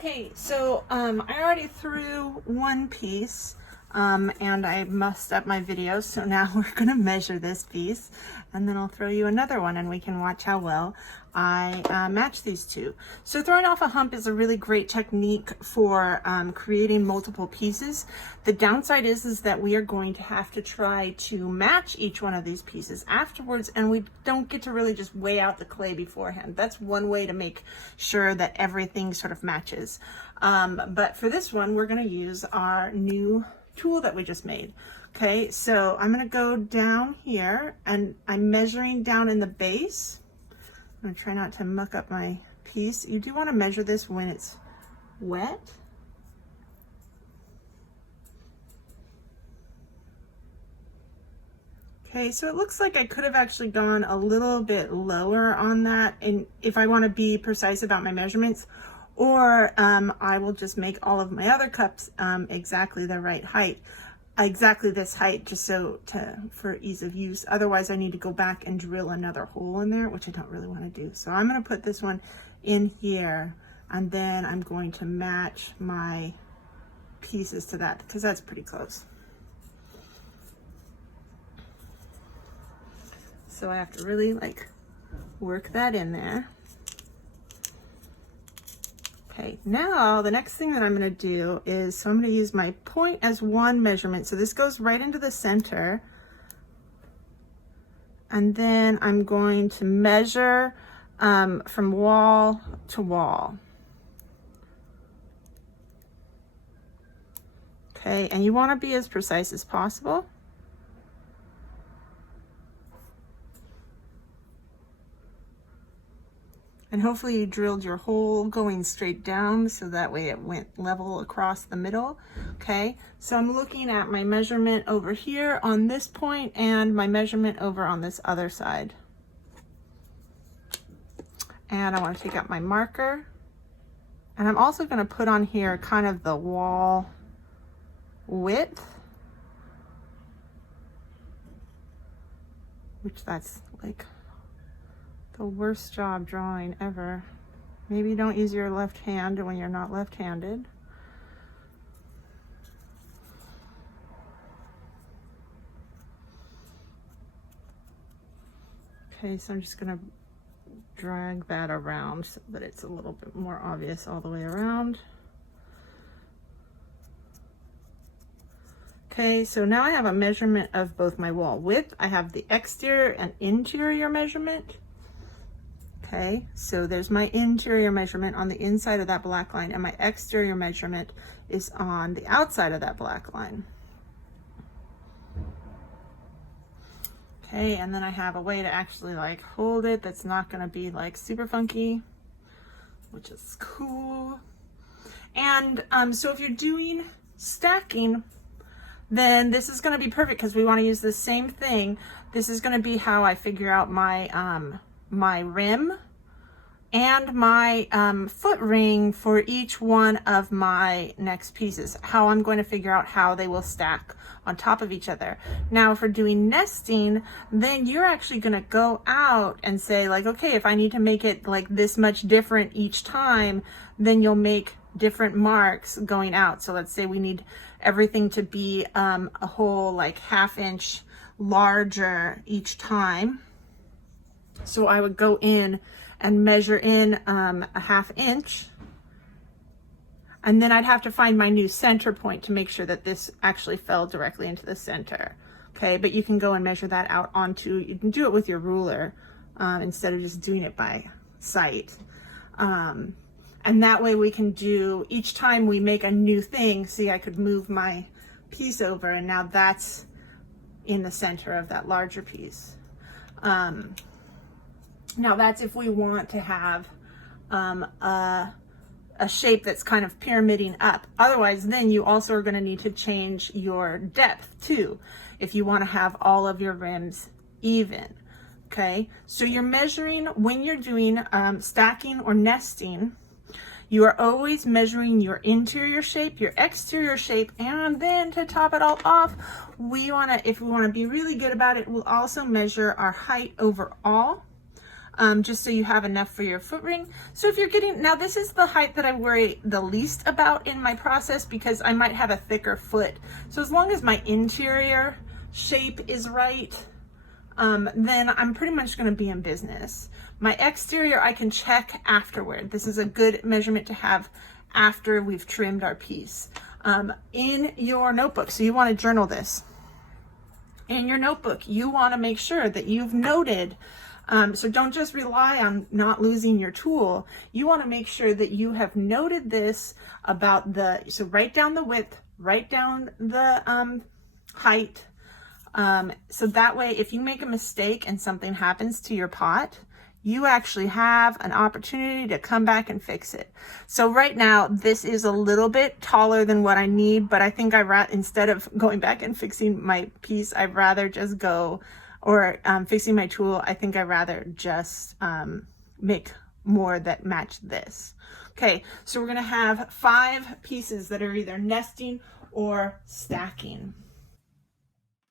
Okay, so I already threw one piece and I messed up my video, so now we're gonna measure this piece and then I'll throw you another one and we can watch how well I match these two. So throwing off a hump is a really great technique for creating multiple pieces. The downside is that we are going to have to try to match each one of these pieces afterwards, and we don't get to really just weigh out the clay beforehand. That's one way to make sure that everything sort of matches. But for this one, we're going to use our new tool that we just made. Okay, so I'm going to go down here and I'm measuring down in the base. I'm going to try not to muck up my piece. You do want to measure this when it's wet. Okay, so it looks like I could have actually gone a little bit lower on that, and if I want to be precise about my measurements, or I will just make all of my other cups exactly the right height, exactly this height, just for ease of use. Otherwise I need to go back and drill another hole in there, which I don't really want to do. So I'm going to put this one in here, and then I'm going to match my pieces to that because that's pretty close. So I have to really work that in there. Okay, now the next thing that I'm going to do is, so I'm going to use my point as one measurement. So this goes right into the center. And then I'm going to measure from wall to wall. Okay, and you want to be as precise as possible. And hopefully you drilled your hole going straight down so that way it went level across the middle. Okay, so I'm looking at my measurement over here on this point and my measurement over on this other side. And I want to take out my marker. And I'm also going to put on here kind of the wall width, which that's like the worst job drawing ever. Maybe don't use your left hand when you're not left-handed. Okay, so I'm just gonna drag that around so that it's a little bit more obvious all the way around. Okay, so now I have a measurement of both my wall width. I have the exterior and interior measurement. Okay, so there's my interior measurement on the inside of that black line, and my exterior measurement is on the outside of that black line. Okay, and then I have a way to actually hold it that's not going to be super funky, which is cool. And so if you're doing stacking, then this is going to be perfect because we want to use the same thing. This is going to be how I figure out my my rim and my foot ring for each one of my next pieces, how I'm going to figure out how they will stack on top of each other. Now, if we're doing nesting, then you're actually going to go out and say okay, if I need to make it this much different each time, then you'll make different marks going out. So let's say we need everything to be a whole ½ inch larger each time. So I would go in and measure in a ½ inch, and then I'd have to find my new center point to make sure that this actually fell directly into the center. Okay, but you can go and measure that out you can do it with your ruler instead of just doing it by sight. And that way we can do, each time we make a new thing, see, I could move my piece over and now that's in the center of that larger piece. Now that's if we want to have a shape that's kind of pyramiding up. Otherwise, then you also are going to need to change your depth too, if you want to have all of your rims even. Okay, so you're measuring when you're doing stacking or nesting. You are always measuring your interior shape, your exterior shape, and then to top it all off, if we want to be really good about it, we'll also measure our height overall. just so you have enough for your foot ring. So if you're getting, now this is the height that I worry the least about in my process because I might have a thicker foot. So as long as my interior shape is right, then I'm pretty much going to be in business. My exterior I can check afterward. This is a good measurement to have after we've trimmed our piece. In your notebook, so you want to journal this. In your notebook, you want to make sure that you've noted, so don't just rely on not losing your tool. You want to make sure that you have noted this about so write down the width, write down the height, so that way if you make a mistake and something happens to your pot, you actually have an opportunity to come back and fix it. So right now, this is a little bit taller than what I need, but I think instead of going back and fixing my piece, I'd rather just go, or fixing my tool, I think I'd rather just make more that match this. Okay, so we're gonna have 5 pieces that are either nesting or stacking.